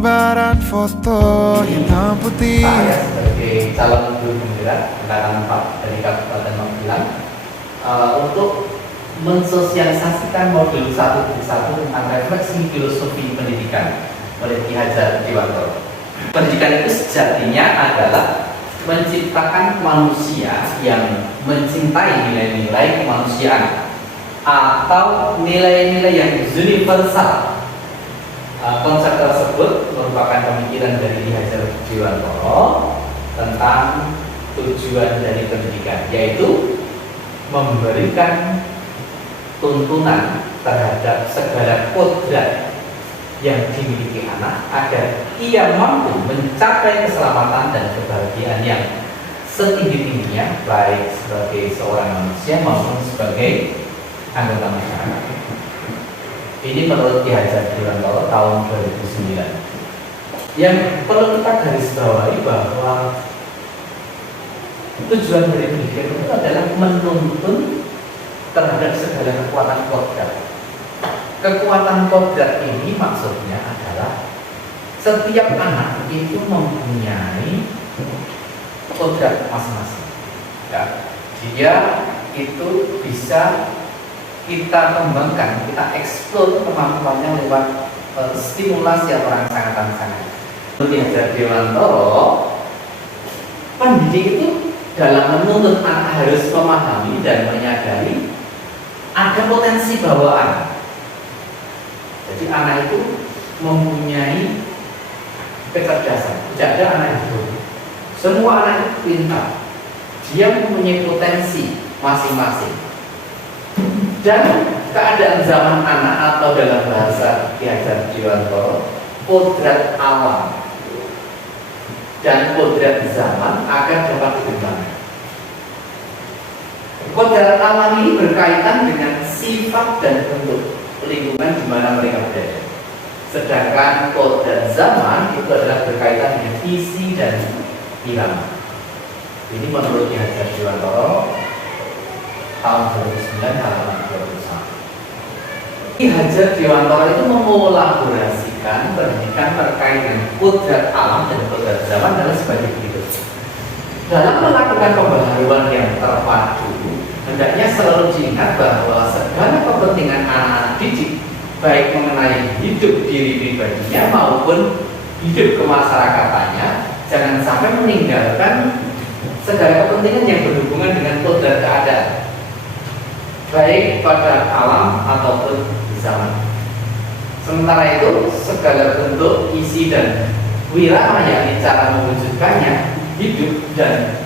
lembaran foto hitam putih. Saya sebagai calon guru penggerak angkatan 4 dari Kabupaten Magelang untuk mensosialisasikan modul 1.1 tentang refleksi filosofi pendidikan oleh Ki Hajar Dewantoro. Pendidikan itu sejatinya adalah menciptakan manusia yang mencintai nilai-nilai kemanusiaan atau nilai-nilai yang universal. Konsep tersebut merupakan pemikiran dari Ki Hajar Dewantoro tentang tujuan dari pendidikan, yaitu memberikan tuntunan terhadap segala kodrat yang dimiliki anak agar ia mampu mencapai keselamatan dan kebahagiaan yang setinggi-tingginya, baik sebagai seorang manusia maupun sebagai anggota masyarakat. Ini menurut Ki Hajar Dewantoro tahun 2009. Yang perlu kita garis bawahi bahwa tujuan dari pendidikan itu adalah menuntun terhadap segala kekuatan kodrat. Kekuatan kodrat ini maksudnya adalah setiap anak itu mempunyai kodrat masing-masing. Ya, dia itu bisa kita kembangkan, kita eksplor kemampuannya lewat stimulasi atau rangsangan. Ki Hajar Dewantoro, pendidik itu dalam menuntut anak harus memahami dan menyadari ada potensi bawaan. Jadi anak itu mempunyai kecerdasan. Tidak ada anak yang bodoh. Semua anak itu pintar. Dia mempunyai potensi masing-masing. Dan keadaan zaman anak atau dalam bahasa Ki Hajar Dewantoro, kodrat alam dan kodrat zaman agar dapat dikembangkan. Kodrat alam ini berkaitan dengan sifat dan bentuk lingkungan di mana mereka berada. Sedangkan kodrat zaman itu adalah berkaitan dengan isi dan irama. Ini menurut Ki Hajar Dewantoro tahun 2009 halaman 21. Ki Hajar Dewantoro itu mengolaborasikan pendidikan terkait dengan kodrat alam dan kodrat zaman adalah sebagai berikut. Dalam melakukan pembaharuan yang terpadu, hendaknya selalu diingat bahwa segala kepentingan anak-anak didik, baik mengenai hidup diri pribadinya maupun hidup kemasyarakatannya, jangan sampai meninggalkan segala kepentingan yang berhubungan dengan kodrat keadaan, baik pada alam ataupun zaman. Sementara itu, segala bentuk isi dan wirama yakni cara mewujudkannya, hidup dan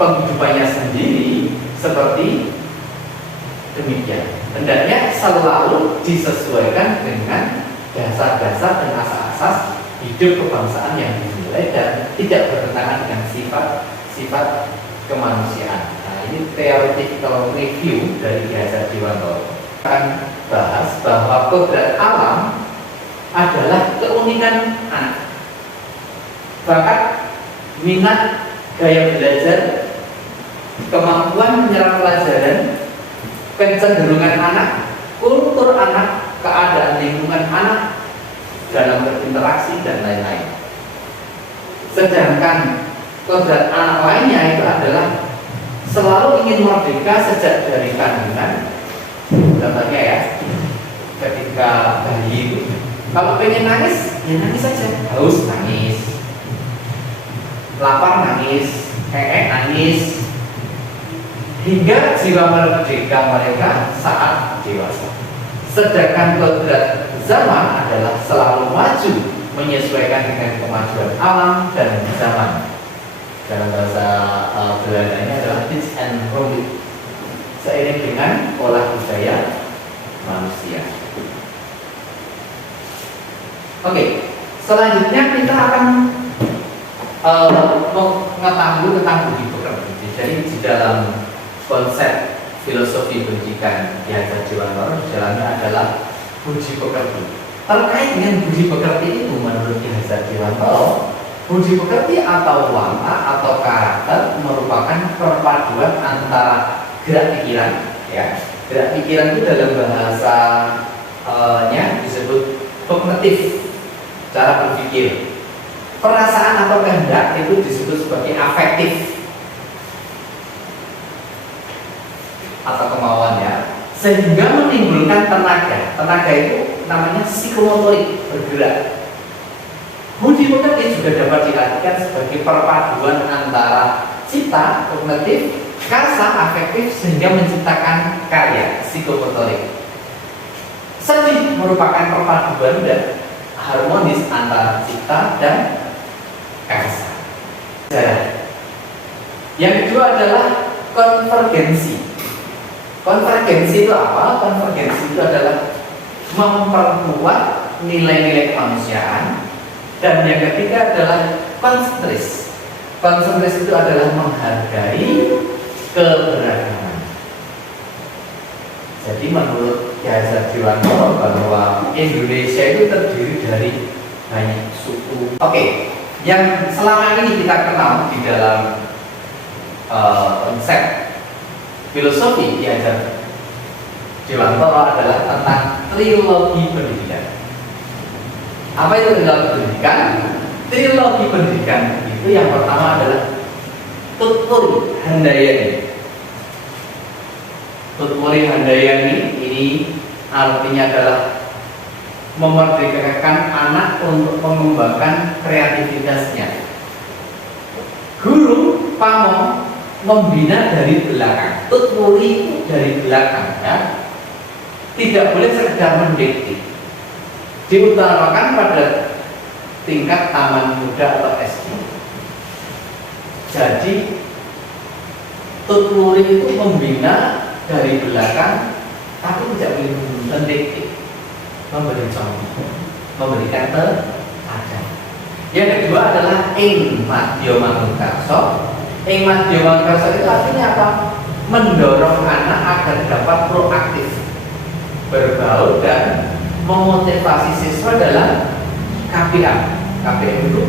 penghidupannya sendiri seperti demikian, hendaknya selalu disesuaikan dengan dasar-dasar dan asas-asas hidup kebangsaan yang dinilai dan tidak bertentangan dengan sifat-sifat kemanusiaan. Nah, ini theoretical review dari Ki Hajar Dewantoro akan bahas bahwa kodrat alam adalah keunikan anak, bakat, minat, gaya belajar, kemampuan menyerap pelajaran, kecenderungan anak, kultur anak, keadaan lingkungan anak dalam berinteraksi dan lain-lain. Sedangkan kodrat anak lainnya itu adalah selalu ingin merdeka sejak dari kandungan. Contohnya ya, ketika bayi itu kalau pengen nangis, ya nangis saja. Haus nangis, lapar nangis, nangis, hingga jiwa merdeka mereka saat dewasa. Sedangkan kodrat zaman adalah selalu maju, menyesuaikan dengan kemajuan alam dan zaman. Dalam bahasa Belandanya adalah teach and grow, seiring dengan olah budaya manusia. Oke, selanjutnya kita akan mengetahui tentang budi pekerti. Jadi di dalam konsep filosofi pendidikan Ki Hajar Dewantoro, di dalamnya adalah budi pekerti. Terkait dengan budi pekerti itu, menurut Ki Hajar Dewantoro, budi pekerti atau watak atau karakter merupakan perpaduan antara gerak pikiran, ya. Gerak pikiran itu dalam bahasanya disebut kognitif cara berpikir. Perasaan atau kehendak itu disebut sebagai afektif atau kemauan ya, sehingga menimbulkan tenaga. Tenaga itu namanya psikomotorik, bergerak. Budi pekerti juga dapat diartikan sebagai perpaduan antara cita, kognitif, kasa, afektif, sehingga menciptakan karya, psikomotorik. Sedih merupakan perpaduan dan harmonis antara cita dan kasa. Yang kedua adalah konvergensi. Konvergensi itu apa? Konvergensi itu adalah memperkuat nilai-nilai kemanusiaan. Dan yang ketiga adalah konsentris. Konsentris itu adalah menghargai keberagaman. Jadi menurut Ki Hajar Dewantara bahwa Indonesia itu terdiri dari banyak suku. Oke, yang selama ini kita kenal di dalam konsep filosofi Ki Hajar Dewantara adalah tentang trilogi pendidikan. Apa itu trilogi pendidikan? Trilogi pendidikan itu yang pertama adalah Tutpuri Handayani. Tutpuri Handayani ini artinya adalah memerdekakan anak untuk mengembangkan kreativitasnya. Guru Pamo membina dari belakang. Tutpuri dari belakang ya. Tidak boleh sekedar mendikte. Diutamakan pada tingkat taman muda atau SD. Jadi Tutpuri itu membina dari belakang, tapi tidak boleh mendikte, memberi contoh, memberikan teladan. Yang kedua adalah ing madya manungkarsa. Ing madya manungkarsa itu artinya apa? Mendorong anak agar dapat proaktif, berbaur dan memotivasi siswa dalam KPA. KPA itu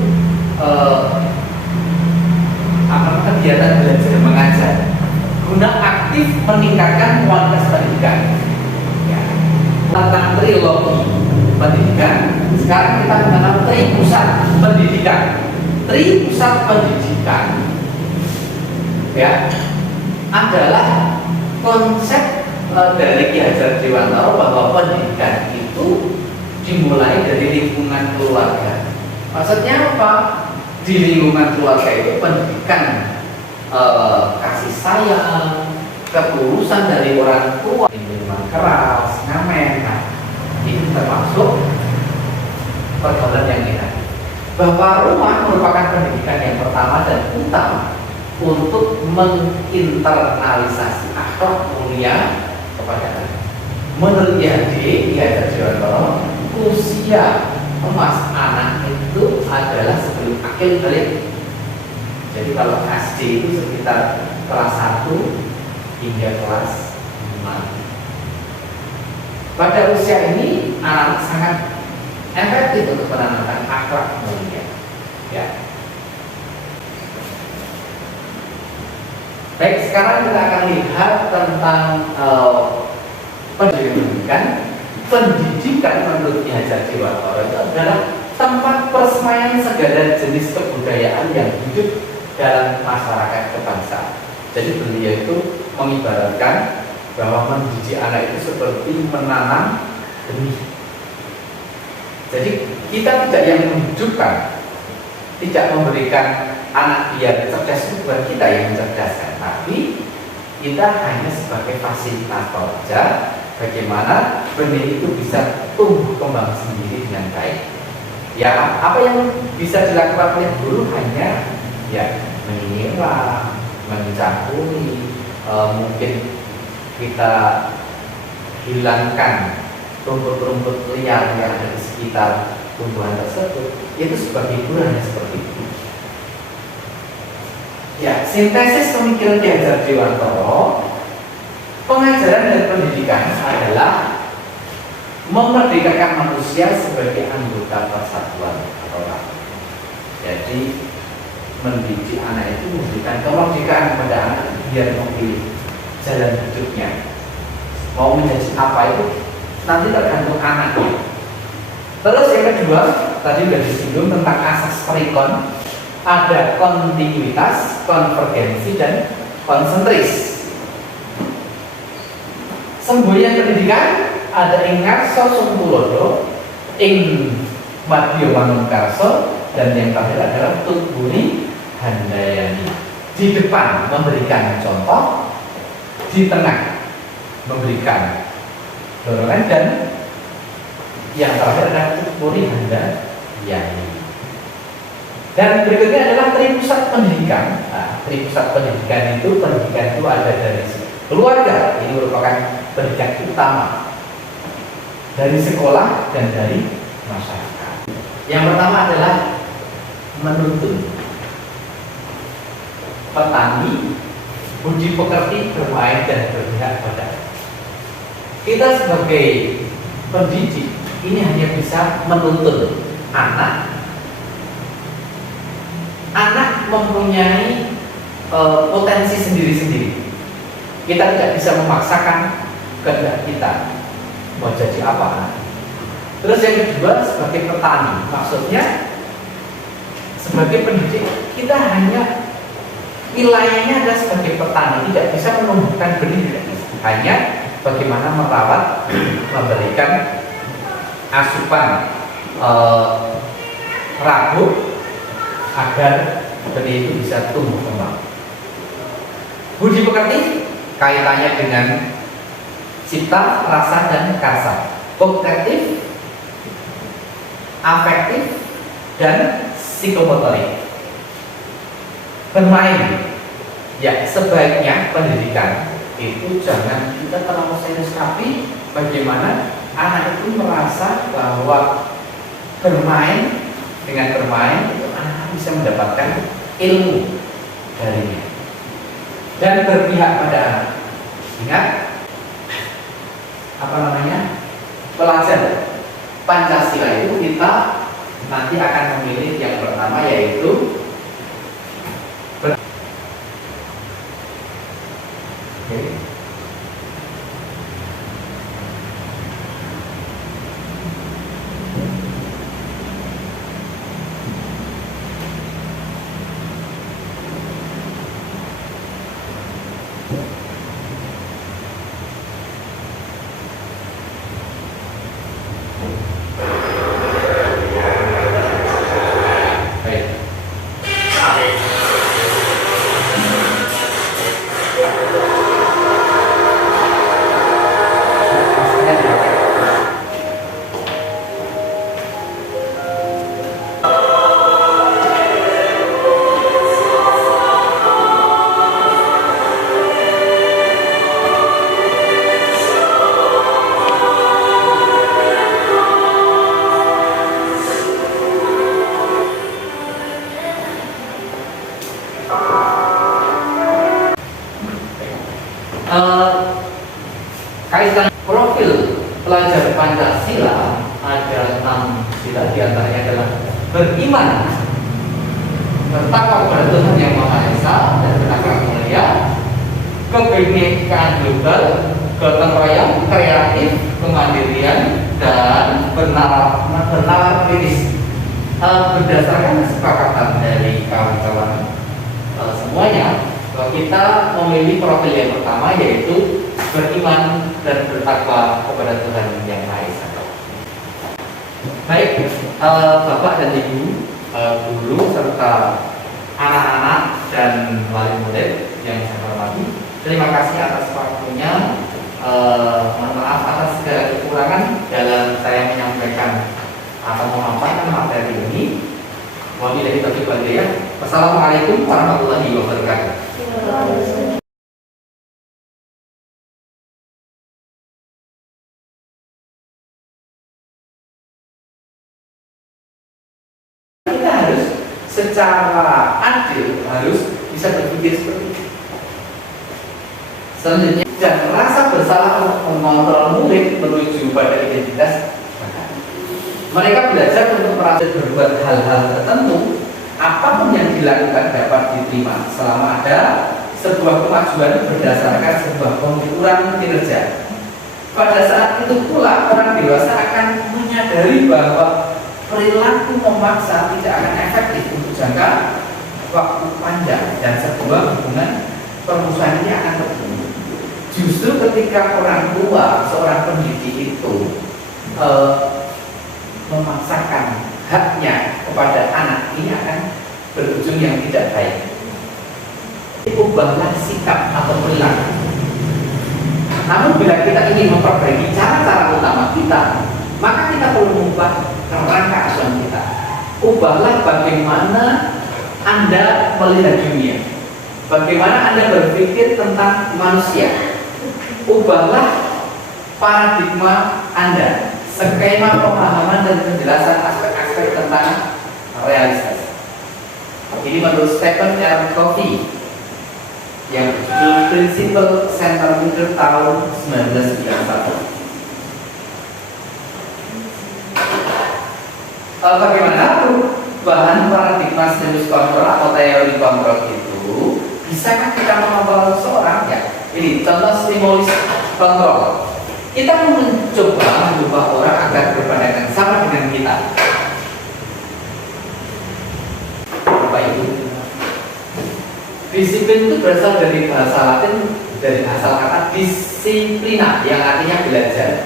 kegiatan belajar mengajar guna aktif meningkatkan kualitas pendidikan. Ya. Tentang trilogi pendidikan, sekarang kita mengenal tri pusat pendidikan. Tri pusat pendidikan ya adalah konsep dari Ki Hajar Dewantara bahwa pendidikan itu dimulai dari lingkungan keluarga. Maksudnya apa? Di lingkungan keluarga itu pendidikan kasih sayang, ketulusan dari orang tua, minuman keras, ngamen, nah, itu termasuk pergaulan yang negatif. Bahwa rumah merupakan pendidikan yang pertama dan utama untuk menginternalisasi akhlak mulia kepada anak. Menurut Ki Hajar Dewantara, usia emas anak itu adalah sebelum akil balik. Jadi kalau SD itu sekitar kelas 1 hingga kelas 5. Pada usia ini anak sangat efektif untuk menanamkan akhlak mulia. Ya. Baik, sekarang kita akan lihat tentang pendidikan. Pendidikan menurut Ki Hajar Dewantara itu adalah tempat persemaian segala jenis kebudayaan yang hidup dalam masyarakat kebangsaan. Jadi beliau itu mengibaratkan bahwa mendidik anak itu seperti menanam benih. Jadi kita tidak yang menghidupkan, tidak memberikan anak biar cerdas, itu bukan kita yang mencerdaskan, tapi kita hanya sebagai fasilitator saja. Bagaimana benih itu bisa tumbuh kembang sendiri dengan baik. Ya, apa yang bisa dilakukan oleh guru hanya ya menyiram, mencampuri, mungkin kita hilangkan rumput-rumput liar yang ada di sekitar tumbuhan tersebut. Itu sebagai guru hanya seperti itu. Ya, sintesis pemikiran Ki Hajar Dewantara, pengajaran dan pendidikan adalah memerdekakan manusia sebagai anggota persatuan atau rakyat. Jadi mendidik anak itu memberikan kemerdekaan kepada anak biar memilih jalan hidupnya. Mau menjadi apa itu nanti tergantung anaknya. Terus yang kedua, tadi sudah disinggung tentang asas perikon, ada kontinuitas, konvergensi, dan konsentris. Semboyan pendidikan ada ing ngarsa sumtulodo, ing madya manungkarsa, dan yang terakhir adalah tutburi handayani. Di depan memberikan contoh, di tengah memberikan dorongan, dan yang terakhir adalah tutburi handayani. Dan berikutnya adalah tripusat pendidikan. Nah, tripusat pendidikan itu ada dari keluarga, ini merupakan pendidikan utama, dari sekolah dan dari masyarakat. Yang pertama adalah menuntun. Petani, budi pekerti, bermain dan berpihak pada. Kita sebagai pendidik ini hanya bisa menuntun anak. Anak mempunyai potensi sendiri-sendiri. Kita tidak bisa memaksakan kehendak kita mau jadi apa. Terus yang kedua, sebagai petani, maksudnya sebagai pendidik kita hanya wilayahnya adalah sebagai petani, tidak bisa menumbuhkan benih, hanya bagaimana merawat, memberikan asupan rabu agar benih itu bisa tumbuh kembang. Budi pekerti kaitannya dengan cipta, rasa, dan karsa, kognitif, afektif, dan psikomotorik. Bermain, ya sebaiknya pendidikan itu jangan kita terlalu serius, tapi bagaimana anak itu merasa bahwa dengan bermain itu anak bisa mendapatkan ilmu darinya dan berpihak pada anak. Ingat pelajaran Pancasila itu kita nanti akan memilih yang pertama, yaitu kaitan profil pelajar Pancasila ada 6 sila, diantaranya adalah beriman, bertakwa kepada Tuhan Yang Maha Esa dan berakhlak mulia, kebinekaan global, gotong royong, kreatif, kemandirian, dan bernalar kritis. Berdasarkan kesepakatan dari kawan-kawan semuanya, kita memilih profil yang pertama, yaitu beriman dan bertakwa kepada Tuhan Yang Maha Esa. Baik, Bapak dan Ibu, guru serta anak-anak dan wali murid yang saya hormati, terima kasih atas waktunya. Mohon maaf atas segala kekurangan dalam saya menyampaikan atau memaparkan materi ini. Wabillahi taufiq wal hidayah. Wassalamualaikum warahmatullahi wabarakatuh. Kita harus secara adil harus bisa berpikir seperti itu. Selanjutnya, dan rasa bersalah untuk mengontrol murid menuju pada identitas. Mereka belajar untuk merasa berbuat hal-hal tertentu, apapun yang dilakukan dapat diterima selama ada sebuah kemajuan berdasarkan sebuah pengukuran kinerja. Pada saat itu pula orang dewasa akan menyadari bahwa perilaku memaksa tidak akan efektif untuk jangka waktu panjang dan sebuah hubungan permusuhan ini akan terbunuh. Justru ketika orang tua, seorang pendidik itu memaksakan haknya kepada anak, ini akan berujung yang tidak baik. Ubahlah sikap atau perilaku. Namun bila kita ingin memperbaiki cara-cara utama kita, maka kita perlu mengubah kerangka asuhan kita. Ubahlah bagaimana Anda melihat dunia, bagaimana Anda berpikir tentang manusia. Ubahlah paradigma Anda, skema pemahaman dan penjelasan aspek-aspek tentang realitas. Ini menurut Stephen R. Covey yang berjudul Principle Center Leader tahun 1991. Bagaimana perubahan paradigma stimulus kontrol atau teori kontrol itu? Bisakah kita mengontrol seseorang? Ya, ini contoh stimulus kontrol. Kita mencoba mengubah orang agar berpandangan sama dengan kita. Apa itu? Disiplin itu berasal dari bahasa Latin, dari asal kata disiplina yang artinya belajar.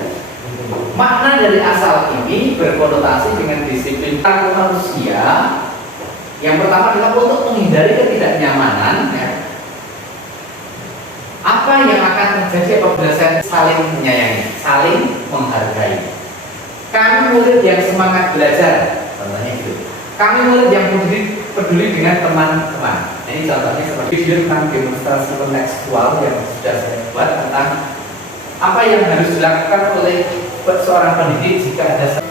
Makna dari asal ini berkonotasi dengan disiplin perilaku manusia. Yang pertama adalah untuk menghindari ketidaknyamanan. Ya. Apa yang akan terjadi apabila saya saling menyayangi, saling menghargai? Kami murid yang semangat belajar, contohnya itu. Kami murid yang peduli dengan teman-teman. Ini contohnya seperti video tentang demonstrasi kontekstual yang sudah saya buat tentang apa yang harus dilakukan oleh seorang pendidik jika ada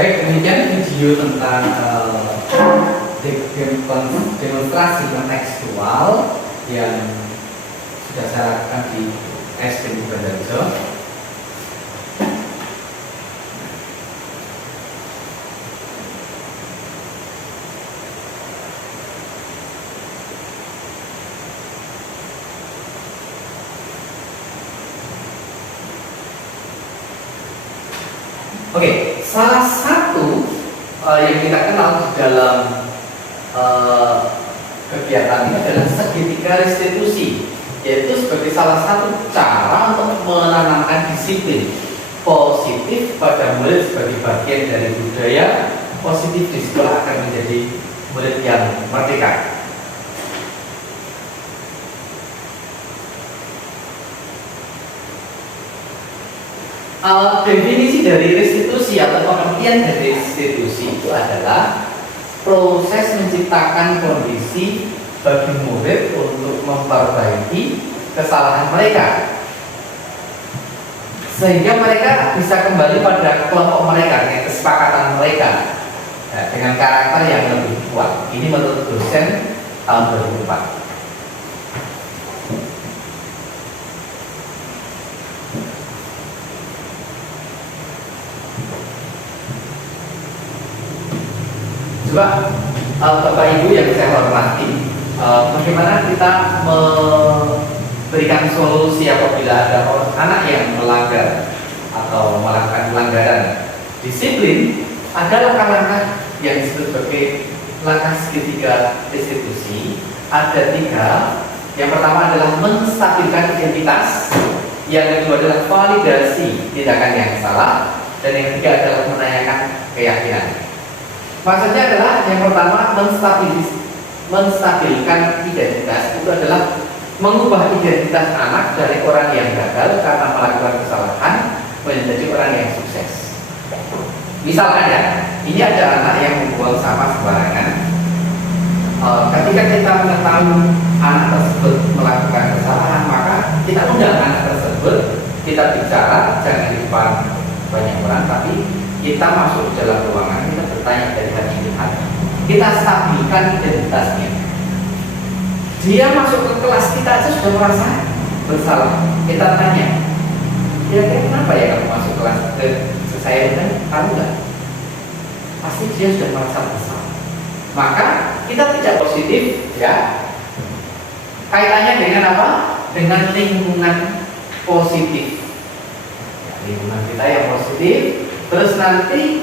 Baik, demikian video tentang demonstrasi kontekstual yang sudah saya lakukan di SD Bandarjo. Oke, salah satu yang kita kenal di dalam kegiatan ini adalah segitiga restitusi, yaitu sebagai salah satu cara untuk menanamkan disiplin positif pada murid sebagai bagian dari budaya positif di sekolah akan menjadi murid yang merdeka. Definisi dari restitusi atau pengertian dari restitusi itu adalah proses menciptakan kondisi bagi murid untuk memperbaiki kesalahan mereka sehingga mereka bisa kembali pada kelompok mereka dengan kesepakatan mereka dengan karakter yang lebih kuat. Ini menurut dosen tahun 2004. Coba Bapak Ibu yang saya hormati, bagaimana kita memberikan solusi apabila ada anak yang melanggar atau melakukan pelanggaran disiplin? Ada langkah-langkah yang disebut sebagai langkah segitiga restitusi. Ada 3. Yang pertama adalah menstabilkan identitas, yang kedua adalah validasi tindakan yang salah, dan yang ketiga adalah menanyakan keyakinan. Maksudnya adalah yang pertama menstabilkan identitas itu adalah mengubah identitas anak dari orang yang gagal karena melakukan kesalahan menjadi orang yang sukses. Misalkan ya, ini ada anak yang membuang sampah sembarangan. Ketika kita mengetahui anak tersebut melakukan kesalahan, maka kita undang anak tersebut, kita bicara jangan di depan banyak orang, tapi kita masuk ke dalam ruangan, kita bertanya dari hati ke hati, kita stabilkan identitasnya. Dia masuk ke kelas kita aja sudah merasa bersalah. Kita tanya, kira-kira kenapa ya kamu masuk kelas ke saya kan? Tahu nggak? Pasti dia sudah merasa bersalah. Maka kita tidak positif, ya. Kaitannya dengan apa? Dengan lingkungan positif. Ya, lingkungan kita yang positif. Terus nanti